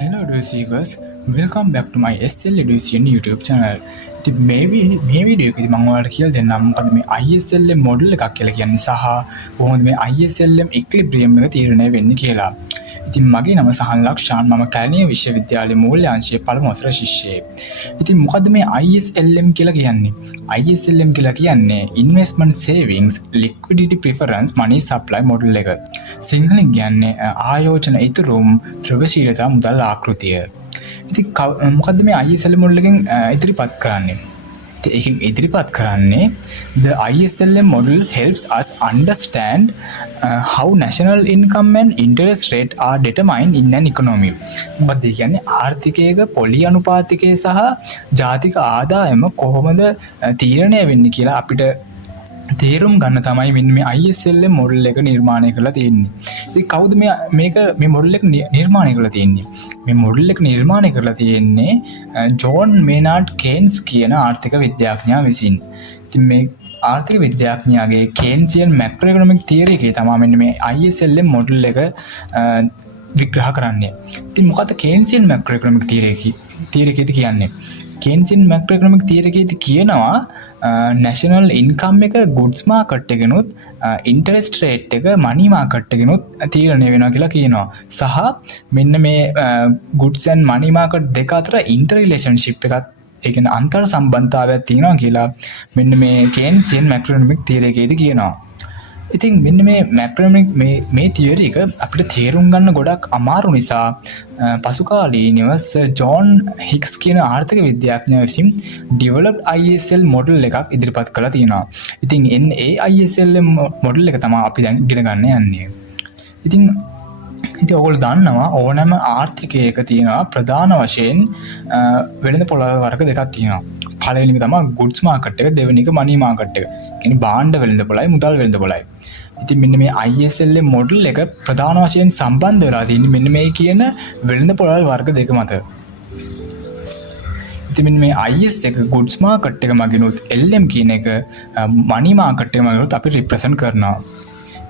Hello Educators, welcome back to my SL Education YouTube channel. ඉතින් මේ video එකේදී මම ඔයාලට කියලා දෙන්නම් මොකද මේ ISLM මොඩල් එකක් කියලා කියන්නේ සහ කොහොමද මේ ISLM ඉක්විලිබ්‍රියම් එක තීරණය වෙන්නේ කියලා. ඉතින් මගේ නම සහන් ලක්ෂාන් මම කැලණිය විශ්වවිද්‍යාලයේ මූල්‍ය අංශයේ පළමු වසර ශිෂ්‍යයෙක්. ඉතින් මොකද්ද මේ ISLM කියලා කියන්නේ? ISLM කියලා කියන්නේ Investment Savings Liquidity Preference Money Supply Model එක. සිංහලෙන් කියන්නේ ආයෝජන ඉතුරුම් ද්‍රවශීලතා මුදල් ආකෘතිය. ඉතින් මොකද්ද මේ ISLM මොඩල් එකෙන් ඉදිරිපත් කරන්නේ? ඒකෙන් ඉදිරිපත් කරන්නේ the ISLM model helps us understand how national income and interest rate are determined in an economy. මොකද කියන්නේ ආර්ථිකයක පොලි අනුපාතිකය සහ ජාතික ආදායම කොහොමද තීරණය වෙන්නේ කියලා අපිට තේරුම් ගන්න තමයි මෙන්න මේ ISLM මොඩල් එක නිර්මාණය කරලා තියෙන්නේ. ඉතින් කවුද මේ මොඩල් එක නිර්මාණය කරලා තියෙන්නේ? මේ මොඩල් එක නිර්මාණය කරලා තියෙන්නේ ජෝන් මේනාඩ් කේන්ස් කියන ආර්ථික විද්‍යාඥයා විසින්. ඉතින් මේ ආර්ථික විද්‍යාඥයාගේ කේන්සියන් මැක්‍රෝ ඉකොනොමික් තියරි එකේ තමයි මෙන්න මේ ISLM මොඩල් එක විග්‍රහ කරන්නේ. ඉතින් මොකද කේන්සියන් මැක්‍රෝ ඉකොනොමික් තියරි එකේදී කියන්නේ? කේන්සියන් මැක්‍රෝ ඉකොනොමික් තියරි එකේදී කියනවා national income එක goods market එකනොත් interest rate එක money market එකනොත් තීරණය වෙනවා කියලා කියනවා. සහ මෙන්න මේ goods and money market දෙක අතර interrelationship එකක් ඒ කියන්නේ අන්තර් සම්බන්ධතාවයක් තියෙනවා කියලා මෙන්න මේ කේන්සියන් මැක්‍රෝ ඉකොනොමික් තියරි එකේදී කියනවා. ඉතින් මෙන්න මේ මැක්‍රොඉකොනොමික් මේ තියරි එක අපිට තේරුම් ගන්න ගොඩක් අමාරු නිසා පසු කාලීනව ජෝන් හික්ස් කියන ආර්ථික විද්‍යාඥයා විසින් ඩෙවලොප්ඩ් ISL මොඩල් එකක් ඉදිරිපත් කළා තියෙනවා. ඉතින් ඒ ISL මොඩල් එක තමයි අපි දැන් ඉගෙන ගන්න යන්නේ. ඉතින් ඔයගොල්ලෝ දන්නවා ඕනෑම ආර්ථිකයක තියෙනවා ප්‍රධාන වශයෙන් වෙළඳ පොළ වර්ග දෙකක් තියෙනවා. පළවෙනි එක තමයි goods market එක, දෙවෙනි එක money market එක. කියන්නේ භාණ්ඩ වෙළඳ පොළයි මුදල් වෙළඳ පොළයි. ඉතින් මෙන්න මේ ISLM මොඩල් එක ප්‍රධාන වශයෙන් සම්බන්ධ වෙලා තියෙන්නේ මෙන්න මේ කියන වෙළඳ පොළ වර්ග දෙක මත. ඉතින් මෙන්න මේ IS එක goods market එක මගිනුත් LM කියන එක money market එක මගිනුත් අපි represent කරනවා.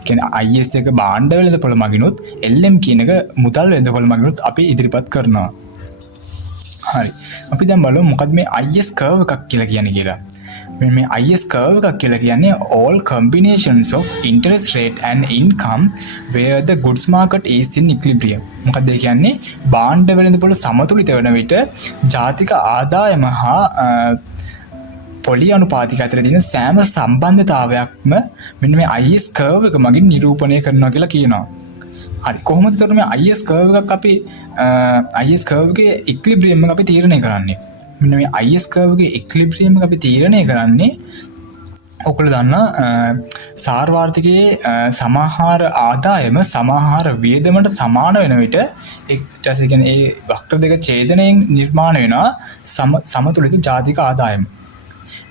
කියන්නේ IS එක භාණ්ඩ වෙළඳ පොළ මගිනුත් LM කියන එක මුදල් වෙළඳ පොළ මගිනුත් අපි ඉදිරිපත් කරනවා. හරි. අපි දැන් බලමු මොකද්ද මේ IS curve එකක් කියලා කියන්නේ කියලා. මේ IS curve එකක් කියලා කියන්නේ all combinations of interest rate and income where the goods market is in equilibrium. මොකද්ද ඒ කියන්නේ? භාණ්ඩ වෙළඳ පොළ සමතුලිත වෙන විට ජාතික ආදායම හා පොලි අනුපාතික අතර තියෙන සෑම සම්බන්ධතාවයක්ම මෙන්න මේ IS curve එක මගින් නිරූපණය කරනවා කියලා කියනවා. හරි. කොහොමද එතකොට මේ IS curve එකක් අපි IS curve එකේ equilibrium එක අපි තීරණය කරන්නේ? මෙන්න මේ IS curve එකේ equilibrium එක අපි තීරණය කරන්නේ ඔයගොල්ලෝ දන්නා සාර්වාර්ථිකයේ සමාහාර ආදායම සමාහාර වියදමට සමාන වෙන විට ඊට පස්සේ කියන්නේ ඒ වක්‍ර දෙක ඡේදනයෙන් නිර්මාණය වෙනවා සමතුලිත ජාතික ආදායම.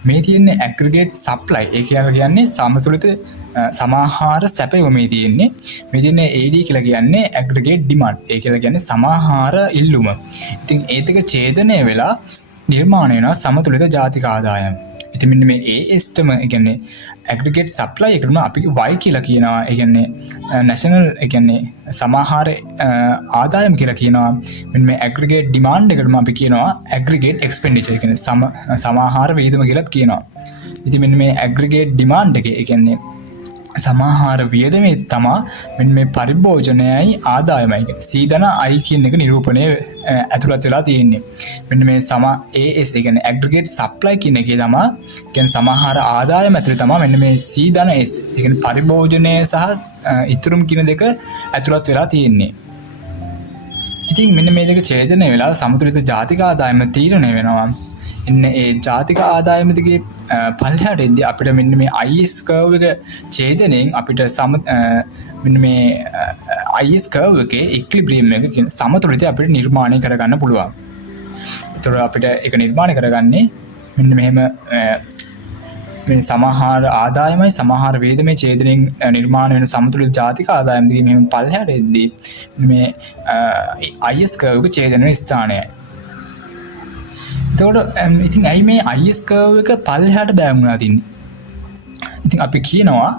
මේ තියෙන්නේ aggregate supply. ඒ කියන්නේ සමතුලිත සමාහාර සැපයීමේ තියෙන්නේ. මේ තියෙන්නේ AD කියලා කියන්නේ aggregate demand. ඒ කියන්නේ සමාහාර ඉල්ලුම. ඉතින් ඒ දෙක ඡේදනය වෙලා නිර්මාණය වෙනවා සමතුලිත ජාතික ආදායම. ඉතින් මෙන්න මේ AS තම කියන්නේ aggregate supply එකම අපි Y කියලා කියනවා. ඒ කියන්නේ national ඒ කියන්නේ සමාහාර ආදායම කියලා කියනවා. මෙන්න මේ aggregate demand එකම අපි කියනවා aggregate expenditure. ඒ කියන්නේ සමාහාර වියදම කියලාත් කියනවා. ඉතින් මෙන්න මේ aggregate demand එකේ ඒ කියන්නේ සමාහාර වියදමේ තමා මෙන්න මේ පරිභෝජනයයි ආදායමයි කියන්නේ C ධන I කියන එක නිරූපණය ඇතුළත් වෙලා තියෙන්නේ. මෙන්න මේ AS ඒ කියන්නේ aggregate supply කියන එකේ තමා කියන්නේ සමාහාර ආදායම ඇතුළේ තමා මෙන්න මේ C ධන S ඒ කියන්නේ පරිභෝජනය සහ ඉතුරුම් කියන දෙක ඇතුළත් වෙලා තියෙන්නේ. ඉතින් මෙන්න මේ දෙක ඡේදනය වෙලා සමතුලිත ජාතික ආදායම තීරණය වෙනවා. ඉන්නේ ඒ ජාතික ආදායම දෙකේ පල්ලෙහාට එද්දී අපිට මෙන්න මේ IS curve එක ඡේදනයෙන් අපිට මෙන්න මේ IS curve එකේ equilibrium එක කියන සමතුලිතය අපිට නිර්මාණය කරගන්න පුළුවන්. ඒතකොට අපිට ඒක නිර්මාණය කරගන්නේ මෙන්න මෙහෙම මේ සමාහාර ආදායමයි සමාහාර වියදමේ ඡේදනයෙන් නිර්මාණය වෙන සමතුලිත ජාතික ආදායම දෙකේ මෙහෙම පල්ලෙහාට එද්දී මේ IS curve එක ඡේදන වෙන ස්ථානයයි. එතකොට ඉතින් ඇයි මේ IS curve එක පල්ලෙහාට බෑවුනා තින්නේ? ඉතින් අපි කියනවා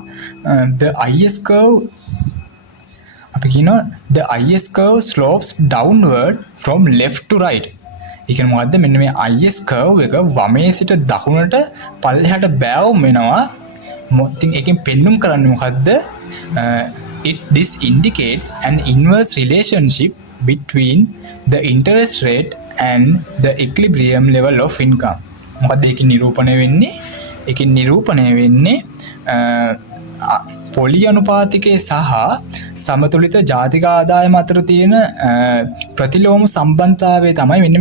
the IS curve අපි කියනවා the IS curve slopes downward from left to right. ඒ කියන්නේ මොකද්ද? මෙන්න මේ IS curve එක වමේ සිට දකුණට පල්ලෙහාට බෑවුම් වෙනවා. ඉතින් ඒකෙන් පෙන්눔 කරන්නේ මොකද්ද? This indicates an inverse relationship between the interest rate and the equilibrium level of income. මොකද ඒකෙන් නිරූපණය වෙන්නේ? ඒකෙන් නිරූපණය වෙන්නේ පොලි අනුපාතිකයේ සහ සමතුලිත ජාතික ආදායම අතර තියෙන ප්‍රතිලෝම සම්බන්ධතාවය තමයි මෙන්න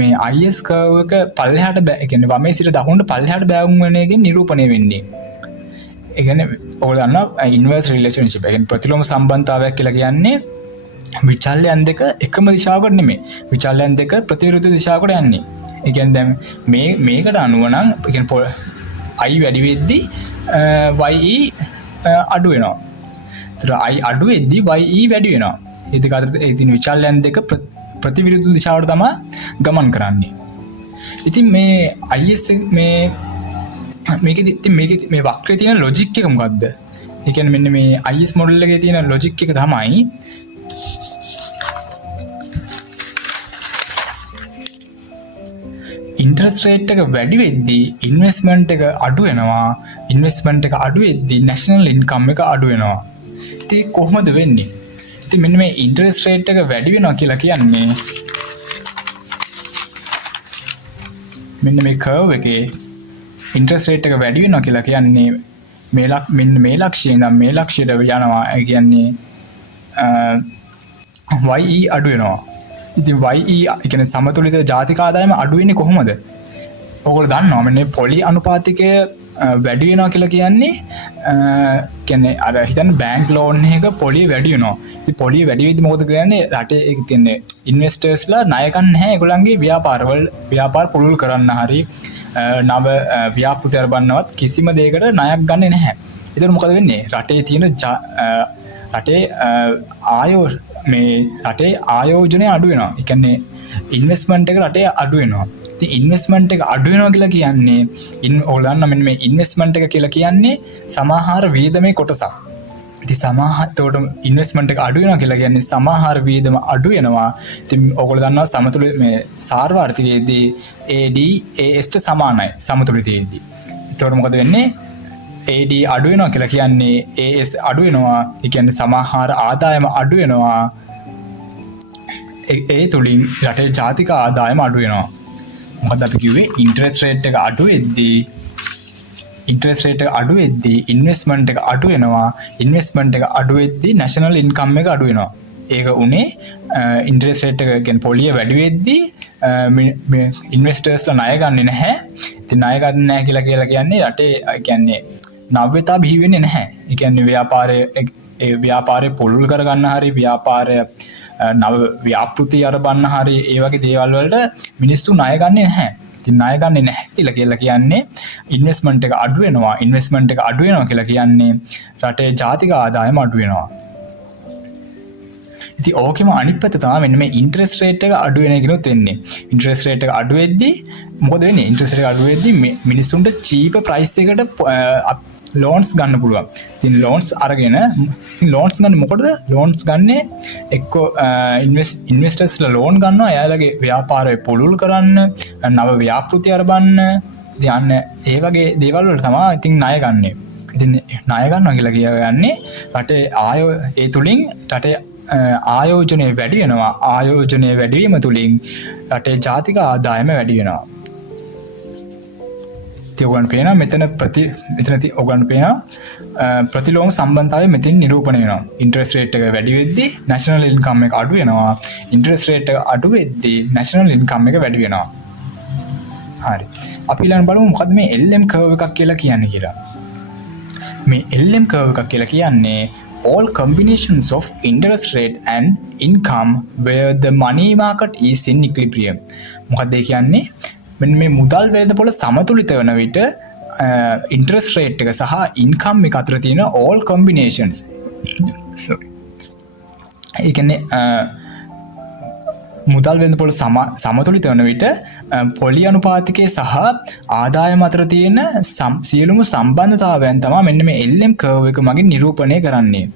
මේ IS curve එක පල්ලෙහාට ඒ කියන්නේ වමේ සිට දකුණට පල්ලෙහාට බෑවුම් වෙන එකෙන් නිරූපණය වෙන්නේ. ඒ කියන්නේ ඔයගොල්ලෝ දන්නවා inverse relationship. ඒ කියන්නේ ප්‍රතිලෝම සම්බන්ධතාවයක් කියලා කියන්නේ විචල්‍යයන් දෙක එකම දිශාවකට නෙමෙයි. විචල්‍යයන් දෙක ප්‍රතිවිරුද්ධ දිශාවකට යන්නේ. ඒ කියන්නේ දැන් මේකට අනුව නම් ඒ කියන්නේ I වැඩි වෙද්දී YE අඩු වෙනවා. ඒතර I අඩු වෙද්දී YE වැඩි වෙනවා. ඒ දෙක අතර ඉතින් විචල්‍යයන් දෙක ප්‍රතිවිරුද්ධ දිශාවට තමයි ගමන් කරන්නේ. ඉතින් මේ IS මේකෙදි ඉතින් මේ වක්‍රයේ තියෙන ලොජික් එක මොකද්ද? ඒ කියන්නේ මෙන්න මේ IS මොඩල් එකේ තියෙන ලොජික් එක තමයි ඉන්ටරෙස්ට් රේට් එක වැඩි වෙද්දී ඉන්වෙස්ට්මන්ට් එක අඩු වෙනවා. ඉන්වෙස්ට්මන්ට් එක අඩු වෙද්දී නැෂනල් ඉන්කම් එක අඩු වෙනවා. ඉතින් කොහොමද වෙන්නේ? ඉතින් මෙන්න මේ ඉන්ටරෙස්ට් රේට් එක වැඩි වෙනවා කියලා කියන්නේ මෙන්න මේ කර්ව් එකේ ඉන්ටරෙස්ට් රේට් එක වැඩි වෙනවා කියලා කියන්නේ මෙන්න මේ ලක්ෂ්‍යයෙන් ඉඳන් මේ ලක්ෂ්‍යයට යනවා. ඒ කියන්නේ YE අඩු වෙනවා. ඉතින් YE ඒ කියන්නේ සමතුලිත ජාතික ආදායම අඩු වෙන්නේ කොහොමද? ඔයගොල්ලෝ දන්නවා මෙන්න පොලි අනුපාතිකය වැඩි වෙනවා කියලා කියන්නේ අර හිතන්න බැංක් ලෝන් එක පොලිය වැඩි වෙනවා. ඉතින් පොලිය වැඩි වෙද්දි මොකද කරන්නේ? රටේ ඒක තියන්නේ ඉන්වෙස්ටර්ස්ලා ණය ගන්න නැහැ. ඒගොල්ලන්ගේ ව්‍යාපාර පුළුල් කරන්න හරි නව ව්‍යාපෘති අරබන්නවත් කිසිම දෙයකට ණයක් ගන්නෙ නැහැ. ඒතර මොකද වෙන්නේ? රටේ තියෙන රටේ ආයෝජනය අඩු වෙනවා. ඒ කියන්නේ ඉන්වෙස්ට්මන්ට් එක රටේ අඩු වෙනවා. ඉතින් ඉන්වෙස්ට්මන්ට් එක අඩු වෙනවා කියලා කියන්නේ ඔයගොල්ලෝ දන්නා මෙන්න මේ ඉන්වෙස්ට්මන්ට් එක කියලා කියන්නේ සමාහාර වියදමේ කොටසක්. ඉතින් එතකොට ඉන්වෙස්ට්මන්ට් එක අඩු වෙනවා කියලා කියන්නේ සමාහාර වියදම අඩු වෙනවා. ඉතින් ඔයගොල්ලෝ දන්නවා සමතුලිත මේ සාර්වාර්ථිකයේදී AD AS ට සමානයි සමතුලිතයේදී. එතකොට මොකද වෙන්නේ? AD අඩු වෙනවා කියලා කියන්නේ AS අඩු වෙනවා. ඒ කියන්නේ සමාහාර ආදායම අඩු වෙනවා. ඒ තුලින් රටේ ජාතික ආදායම අඩු වෙනවා. මොකද අපි කිව්වේ ඉන්ටරෙස්ට් රේට් එක අඩු වෙද්දී ඉන්වෙස්ට්මන්ට් එක අඩු වෙනවා. ඉන්වෙස්ට්මන්ට් එක අඩු වෙද්දී නැෂනල් ඉන්කම් එක අඩු වෙනවා. ඒක උනේ ඉන්ටරෙස්ට් රේට් එක කියන්නේ පොලිය වැඩි වෙද්දී ඉන්වෙස්ටර්ස්ලා ණය ගන්නෙ නැහැ. ඉතින් ණය ගන්න නැහැ කියලා කියන්නේ රටේ කියන්නේ නව්‍යතා බිහි වෙන්නේ නැහැ. ඒ කියන්නේ ව්‍යාපාරය පුළුල් කරගන්න හරි ව්‍යාපාරය නව ව්‍යාපෘති අරබන්න හරි ඒ වගේ දේවල් වලට මිනිස්සු ණය ගන්නෙ නැහැ. ඉතින් ණය ගන්නෙ නැහැ කියලා කියන්නේ ඉන්වෙස්ට්මන්ට් එක අඩු වෙනවා. ඉන්වෙස්ට්මන්ට් එක අඩු වෙනවා කියලා කියන්නේ රටේ ජාතික ආදායම අඩු වෙනවා. ඉතින් ඕකෙම අනිත් පැත්ත තමයි මෙන්න මේ ඉන්ටරෙස්ට් රේට් එක අඩු වෙන එකනොත් වෙන්නේ. ඉන්ටරෙස්ට් රේට් එක අඩු වෙද්දී මොකද වෙන්නේ? ඉන්ටරෙස්ට් රේට් එක අඩු වෙද්දී මිනිස්සුන්ට චීප් ප්‍රයිස් එකට ලෝන්ස් ගන්න පුළුවන්. ඉතින් ලෝන්ස් අරගෙන ලෝන්ස් ගන්න මොකටද? ලෝන්ස් ගන්නේ එක්කෝ ඉන්වෙස්ටර්ස්ලා ලෝන් ගන්නවා එයාලගේ ව්‍යාපාරය පුළුල් කරන්න, නව ව්‍යාපෘති අරබන්න, යන්න ඒ වගේ දේවල් වලට තමයි ඉතින් ණය ගන්නෙ. ඉතින් ණය ගන්නවා කියලා කියන්නේ රටේ ඒ තුලින් රටේ ආයෝජනය වැඩි වෙනවා. ආයෝජනය වැඩි වීම තුලින් රටේ ජාතික ආදායම වැඩි වෙනවා. ඔයගොල්ලන්ට පේනවා මෙතන ඔයගොල්ලන්ට පේනවා ප්‍රතිලෝම සම්බන්ධතාවය මෙතන නිරූපණය වෙනවා. ඉන්ටරෙස්ට් රේට් එක වැඩි වෙද්දී නැෂනල් ඉන්කම් එක අඩු වෙනවා. ඉන්ටරෙස්ට් රේට් එක අඩු වෙද්දී නැෂනල් ඉන්කම් එක වැඩි වෙනවා. හරි. අපි ඊළඟ බලමු මොකද්ද මේ LM කර්ව් එකක් කියලා කියන්නේ කියලා. මේ LM කර්ව් එකක් කියලා කියන්නේ all combinations of interest rate and income where the money market is in equilibrium. මොකක්ද ඒ කියන්නේ? මෙන්න මේ මුදල් වේදපොළ සමතුලිත වන විට ඉන්ටරෙස්ට් රේට් එක සහ ඉන්කම් එක අතර තියෙන all combinations. ඒ කියන්නේ මුදල් වේදපොළ සමතුලිත වන විට පොලි අනුපාතිකයේ සහ ආදායම අතර තියෙන සියලුම සම්බන්ධතාවයන් තමයි මෙන්න මේ LM කර්ව් එක මගින් නිරූපණය කරන්නේ.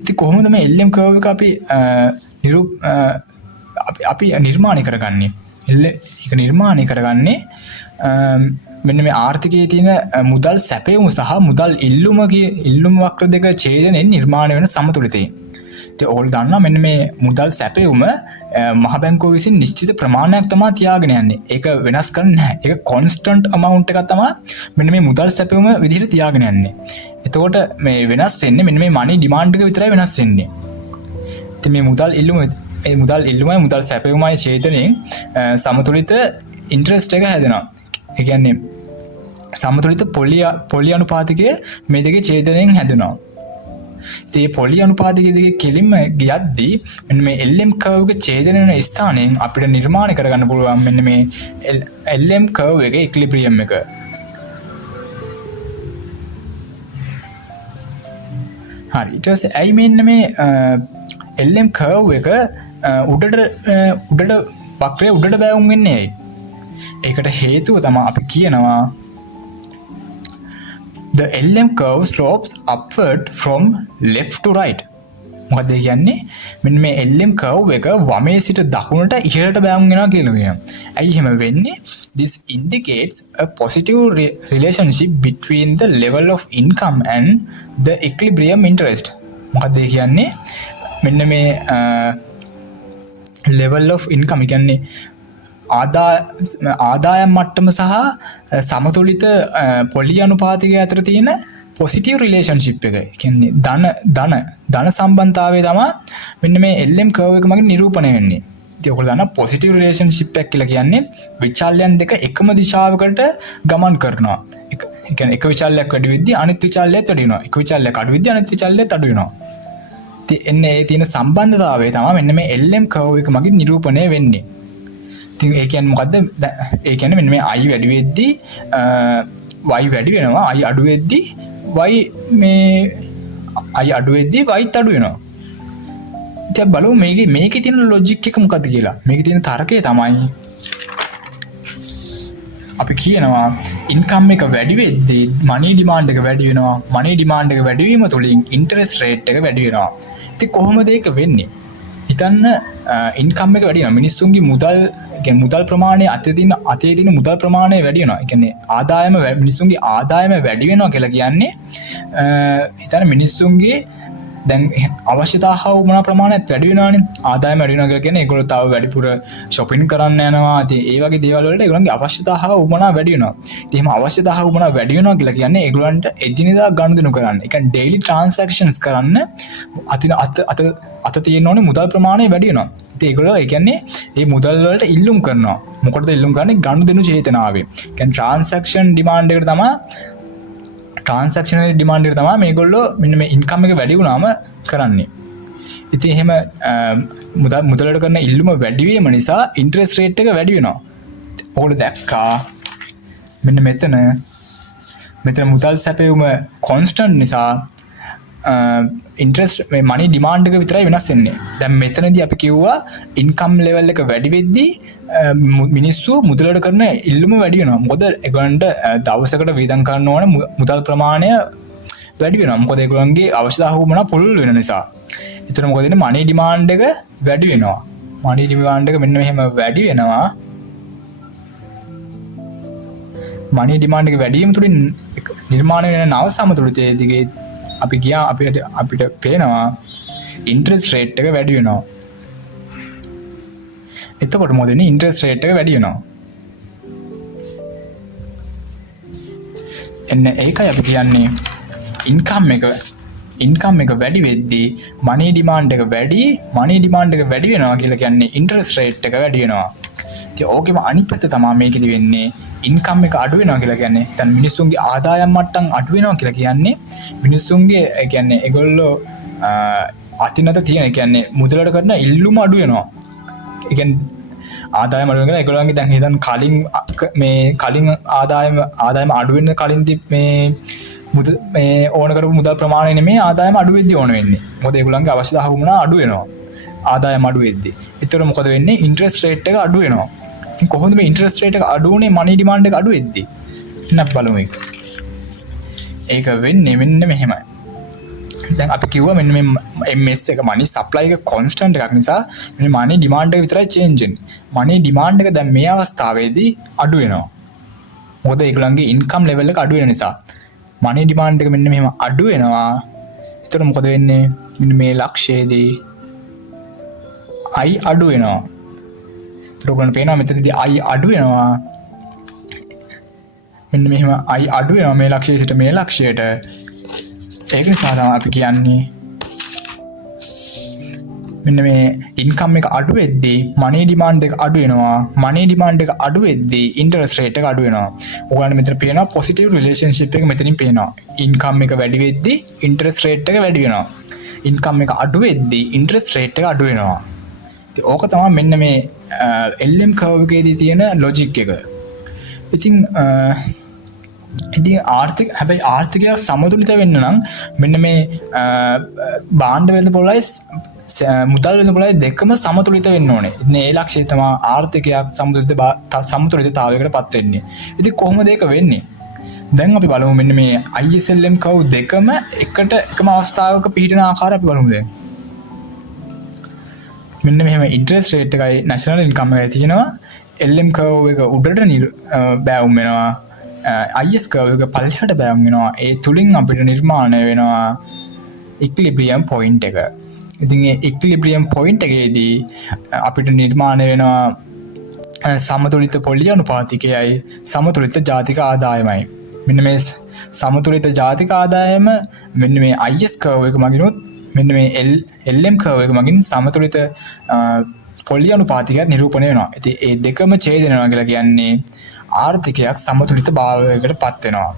ඉතින් කොහොමද මේ LM කර්ව් එක අපි නිර්මාණය කරගන්නේ? ඒක නිර්මාණය කරගන්නේ මෙන්න මේ ආර්ථිකයේ තියෙන මුදල් සැපයුම සහ මුදල් ඉල්ලුම වක්‍ර දෙක ඡේදනයෙන් නිර්මාණය වෙන සමතුලිතය. ඉතින් ඕගොල්ලෝ දන්නවා මෙන්න මේ මුදල් සැපයුම මහ බැංකුව විසින් නිශ්චිත ප්‍රමාණයක් තමයි තියාගෙන යන්නේ. ඒක වෙනස් කරන්නේ නැහැ. ඒක කොන්ස්ටන්ට් amount එකක් තමයි මෙන්න මේ මුදල් සැපයුම විදිහට තියාගෙන යන්නේ. එතකොට මේ වෙනස් වෙන්නේ මෙන්න මේ money demand එක විතරයි වෙනස් වෙන්නේ. ඉතින් මේ මුදල් ඉල්ලුමයි මුදල් සැපයුමයි ඡේදනයෙන් සමතුලිත ඉන්ට්‍රස්ට් එක හැදෙනවා. ඒ කියන්නේ සමතුලිත පොලි අනුපාතිකය මේ දෙකේ ඡේදනයෙන් හැදෙනවා. ඉතින් මේ පොලි අනුපාතිකය දෙකේ කෙලින්ම ගියද්දී මෙන්න මේ LM කර්ව් එක ඡේදන වෙන ස්ථානයෙන් අපිට නිර්මාණය කරගන්න පුළුවන් මෙන්න මේ LM කර්ව් එකේ ඉක්ලිබ්‍රියම් එක. හරි ඊට පස්සේ ඇයි මෙන්න මේ LM කර්ව් එක උඩට වක්‍රය උඩට බැවුම් වෙන්නේ ඇයි? ඒකට හේතුව තමයි අපි කියනවා the LM curve slopes upward from left to right. මොකද ඒ කියන්නේ මෙන්න මේ LM curve එක වමේ සිට දකුණට ඉහළට බැවුම් වෙනවා කියලා කියනවා. ඇයි එහෙම වෙන්නේ? This indicates a positive relationship between the level of income and the equilibrium interest. මොකද ඒ කියන්නේ මෙන්න මේ level of income කියන්නේ ආදායම් මට්ටම සහ සමතුලිත පොලි අනුපාතිකය අතර තියෙන පොසිටිව් රිලේෂන්ෂිප් එක. ඒ කියන්නේ ධන සම්බන්ධතාවය තමයි මෙන්න මේ LM කර්ව් එක මගින් නිරූපණය වෙන්නේ. ඉතින් ඔයගොල්ලෝ දන්නා පොසිටිව් රිලේෂන්ෂිප් එකක් කියලා කියන්නේ විචල්‍යයන් දෙක එකම දිශාවකට ගමන් කරනවා. ඒ කියන්නේ එක විචල්‍යයක් වැඩි වෙද්දී අනිත් විචල්‍යයත් වැඩි වෙනවා. එක විචල්‍යයක් අඩු වෙද්දී අනිත් විචල්‍යයත් අඩු වෙනවා. ඉතින් එන්නේ ඒ තියෙන සම්බන්ධතාවය තමයි මෙන්න මේ LM කර්ව් එක මගින් නිරූපණය වෙන්නේ. ඉතින් ඒ කියන්නේ මොකද්ද? ඒ කියන්නේ මෙන්න මේ I වැඩි වෙද්දී y වැඩි වෙනවා. I අඩු වෙද්දී y අඩු වෙද්දී y අඩු වෙනවා. ඉතින් බලමු මේකේ තියෙන ලොජික් එක මොකද්ද කියලා. මේකේ තියෙන තර්කය තමයි අපි කියනවා ඉන්කම් එක වැඩි වෙද්දී මනි ඩිමාන්ඩ් එක වැඩි වෙනවා. මනි ඩිමාන්ඩ් එක වැඩි වීම තුළින් ඉන්ටරෙස්ට් රේට් එක වැඩි වෙනවා. ඉතින් කොහොමද ඒක වෙන්නේ? හිතන්න ඉන්කම් එක වැඩි වෙනවා. මිනිස්සුන්ගේ මුදල් ප්‍රමාණය අතේ තියෙන මුදල් ප්‍රමාණය වැඩි වෙනවා. ඒ කියන්නේ මිනිස්සුන්ගේ ආදායම වැඩි වෙනවා කියලා කියන්නේ හිතන්න මිනිස්සුන්ගේ දැන් අවශ්‍යතා හා උමනා ප්‍රමාණයත් වැඩි වෙනවානේ. ආදායම වැඩි වෙනවා කියලා කියන්නේ ඒගොල්ලෝ තව වැඩිපුර shopping කරන්න යනවා. ඉතින් ඒ වගේ දේවල් වලට ඒගොල්ලන්ගේ අවශ්‍යතා හා උමනා වැඩි වෙනවා. ඉතින් එහෙම අවශ්‍යතා හා උමනා වැඩි වෙනවා කියලා කියන්නේ ඒගොල්ලන්ට එදිනෙදා ගනුදෙනු කරන්න. ඒ කියන්නේ daily transactions කරන්න අත තියෙන ඕනේ මුදල් ප්‍රමාණය වැඩි වෙනවා. ඉතින් ඒගොල්ලෝ ඒ කියන්නේ මේ මුදල් වලට ඉල්ලුම් කරනවා. මොකටද ඉල්ලුම් කරන්නේ? ගනුදෙනු චේතනාවෙන්. ඒ කියන්නේ transaction demand එකට තමයි ට්‍රාන්සැක්ෂනල් ඩිමාන්ඩ් එක තමයි මේගොල්ලෝ මෙන්න මේ ඉන්කම් එක වැඩි වුණාම කරන්නේ. ඉතින් එහෙම මුදලට කරන ඉල්ලුම වැඩි වීම නිසා ඉන්ටරෙස්ට් රේට් එක වැඩි වෙනවා. ඔයගොල්ලෝ දැක්කා මෙන්න මෙතන මුදල් සැපයුම කොන්ස්ටන්ට් නිසා ඉන්ටරෙස්ට් මේ මනි ඩිමාන්ඩ් එක විතරයි වෙනස් වෙන්නේ. දැන් මෙතනදී අපි කිව්වා ඉන්කම් ලෙවල් එක වැඩි වෙද්දී මිනිස්සු මුදලට කරන ඉල්ලුම වැඩි වෙනවා. මොකද ඒගොල්ලන්ට දවසකට වේදම් කරන්න ඕන මුදල් ප්‍රමාණය වැඩි වෙනවා. මොකද ඒගොල්ලන්ගේ අවශ්‍යතාව වුණා පුළුල් වෙන නිසා. එතන මොකද වෙන්නේ? මනි ඩිමාන්ඩ් එක වැඩි වෙනවා. මනි ඩිමාන්ඩ් එක මෙන්න මෙහෙම වැඩි වෙනවා. මනි ඩිමාන්ඩ් එක වැඩි වීම තුළින් නිර්මාණය වෙන නව සමතුලිතයේ දිගේ අපි ගියා අපිට පේනවා ඉන්ටරෙස්ට් රේට් එක වැඩි වෙනවා. එතකොට මොකද වෙන්නේ? ඉන්ටරෙස්ට් රේට් එක වැඩි වෙනවා. එන්න ඒකයි අපි කියන්නේ ඉන්කම් එක වැඩි වෙද්දී මනි ඩිමාන්ඩ් එක වැඩි වෙනවා කියලා කියන්නේ ඉන්ටරෙස්ට් රේට් එක වැඩි වෙනවා. ඉතින් ඕකෙම අනිත් පැත්ත තමයි මේකෙදි වෙන්නේ ඉන්කම් එක අඩු වෙනවා කියලා කියන්නේ. දැන් මිනිස්සුන්ගේ ආදායම් මට්ටම් අඩු වෙනවා කියලා කියන්නේ මිනිස්සුන්ගේ ඒ කියන්නේ ඒගොල්ලෝ අතිනත තියෙන ඒ කියන්නේ මුදලට කරන ඉල්ලුම අඩු වෙනවා. ඒ කියන්නේ ආදායම අඩු වෙනවා. ඒගොල්ලන්ගේ දැන් හිතන්න කලින් ආදායම අඩු වෙන කලින් මේ ඕන කරපු මුදල් ප්‍රමාණය නෙමෙයි ආදායම අඩු වෙද්දී ඕන වෙන්නේ. මොකද ඒගොල්ලන්ගේ අවශ්‍යතාව වුණා අඩු වෙනවා. ආදායම අඩු වෙද්දී. ඒතර මොකද වෙන්නේ? ඉන්ටරෙස්ට් රේට් එක අඩු වෙනවා. ඉතින් කොහොමද මේ ඉන්ටරෙස්ට් රේට් එක අඩු වුනේ මනි ඩිමාන්ඩ් එක අඩු වෙද්දී? එහෙනම් බලමු ඒක වෙන්නේ මෙන්න මෙහෙමයි. දැන් අපි කිව්වා මෙන්න මේ MS එක මනි සප්ලයි එක කොන්ස්ටන්ට් එකක් නිසා මෙන්න මනි ඩිමාන්ඩ් එක විතරයි චේන්ජ් වෙන්නේ. මනි ඩිමාන්ඩ් එක දැන් මේ අවස්ථාවේදී අඩු වෙනවා. මොකද ඒගොල්ලන්ගේ ඉන්කම් ලෙවල් එක අඩු වෙන නිසා. මනි ඩිමාන්ඩ් එක මෙන්න මෙහෙම අඩු වෙනවා. එතකොට මොකද වෙන්නේ? මෙන්න මේ ලක්ෂයේදී I අඩු වෙනවා. ඔයගොල්ලන්ට පේනවා මෙතනදී I අඩු වෙනවා. මෙන්න මෙහෙම I අඩු වෙනවා මේ ලක්ෂයේ සිට මේ ලක්ෂයට. ඒක නිසා තමයි අපි කියන්නේ මෙන්න මේ ඉන්කම් එක අඩු වෙද්දී මනි ඩිමාන්ඩ් එක අඩු වෙනවා. මනි ඩිමාන්ඩ් එක අඩු වෙද්දී ඉන්ටරෙස්ට් රේට් එක අඩු වෙනවා. ඔයගොල්ලන්ට මෙතන පේනවා පොසිටිව් රිලේෂන්ෂිප් එක මෙතනින් පේනවා. ඉන්කම් එක වැඩි වෙද්දී ඉන්ටරෙස්ට් රේට් එක වැඩි වෙනවා. ඉන්කම් එක අඩු වෙද්දී ඉන්ටරෙස්ට් රේට් එක අඩු වෙනවා. ඉතින් ඕක තමයි මෙන්න මේ LM කර්ව් එකේදී තියෙන ලොජික් එක. ඉතින් හැබැයි ආර්ථිකයක් සමතුලිත වෙන්න නම් මෙන්න මේ භාණ්ඩ වෙළඳ පොළයි මුදල් වෙළඳ පොළයි දෙකම සමතුලිත වෙන්න ඕනේ. ඉතින් ඒ ලක්ෂ්‍යය තමයි ආර්ථිකයක් සමතුලිතතාවයකට පත් වෙන්නේ. ඉතින් කොහොමද ඒක වෙන්නේ? දැන් අපි බලමු මෙන්න මේ ISLM කර්ව් දෙකම එකම අවස්ථාවක පිහිටන ආකාරය අපි බලමු දැන්. මෙන්න මෙහෙම ඉන්ටරෙස්ට් රේට් එකයි නැෂනල් ඉන්කම් එකයි තියෙනවා. LM කර්ව් එක උඩට බෑවුම් වෙනවා. IS කර්ව් එක පල්ලෙහාට බෑවුම් වෙනවා. ඒ තුලින් අපිට නිර්මාණය වෙනවා ඉක්විලිබ්‍රියම් පොයින්ට් එක. ඉතින් ඒ ඉක්විලිබ්‍රියම් පොයින්ට් එකේදී අපිට නිර්මාණය වෙනවා සමතුලිත පොළි අනුපාතිකයයි සමතුලිත ජාතික ආදායමයි. මෙන්න මේ සමතුලිත ජාතික ආදායම මෙන්න මේ IS කර්ව් එක මගිනුත් මෙන්න මේ LM කර්ව් එක මගින් සමතුලිත පොළි අනුපාතිකයක් නිරූපණය වෙනවා. ඉතින් ඒ දෙකම ඡේදනවා කියලා කියන්නේ ආර්ථිකයක් සමතුලිත භාවයකට පත් වෙනවා.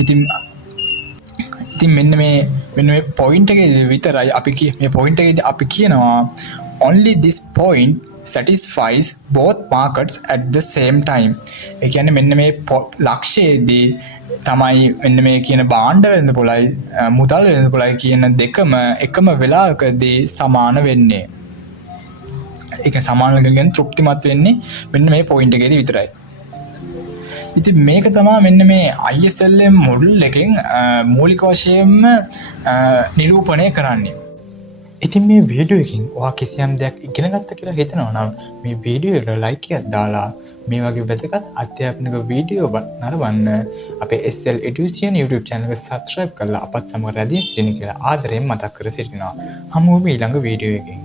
ඉතින් මෙන්න මේ පොයින්ට් එකේදී විතරයි මේ පොයින්ට් එකේදී අපි කියනවා only this point satisfies both markets at the same time. ඒ කියන්නේ මෙන්න මේ ලක්ෂයේදී තමයි මෙන්න මේ කියන භාණ්ඩ වෙළඳ පොළයි මුදල් වෙළඳ පොළයි කියන දෙකම එකම වෙලාවකදී සමාන වෙන්නේ. ඒක සමාන වෙනකන් තෘප්තිමත් වෙන්නේ මෙන්න මේ පොයින්ට් එකේදී විතරයි. ඉතින් මේක තමයි මෙන්න මේ ISLM මොඩල් එකෙන් මූලික වශයෙන්ම නිරූපණය කරන්නේ. ඉතින් මේ වීඩියෝ එකෙන් ඔයා කිසියම් දෙයක් ඉගෙන ගත්ත කියලා හිතනවා නම් මේ වීඩියෝ එකට ලයික් එකක් දාලා මේ වගේ වැදගත් අධ්‍යාපනික වීඩියෝ නරඹන්න අපේ SL Education YouTube channel එක subscribe කරලා අපත් සමග රැඳී සිටින්න කියලා ආදරයෙන් මතක් කර සිටිනවා. හමු වෙමු ඊළඟ වීඩියෝ එකකින්.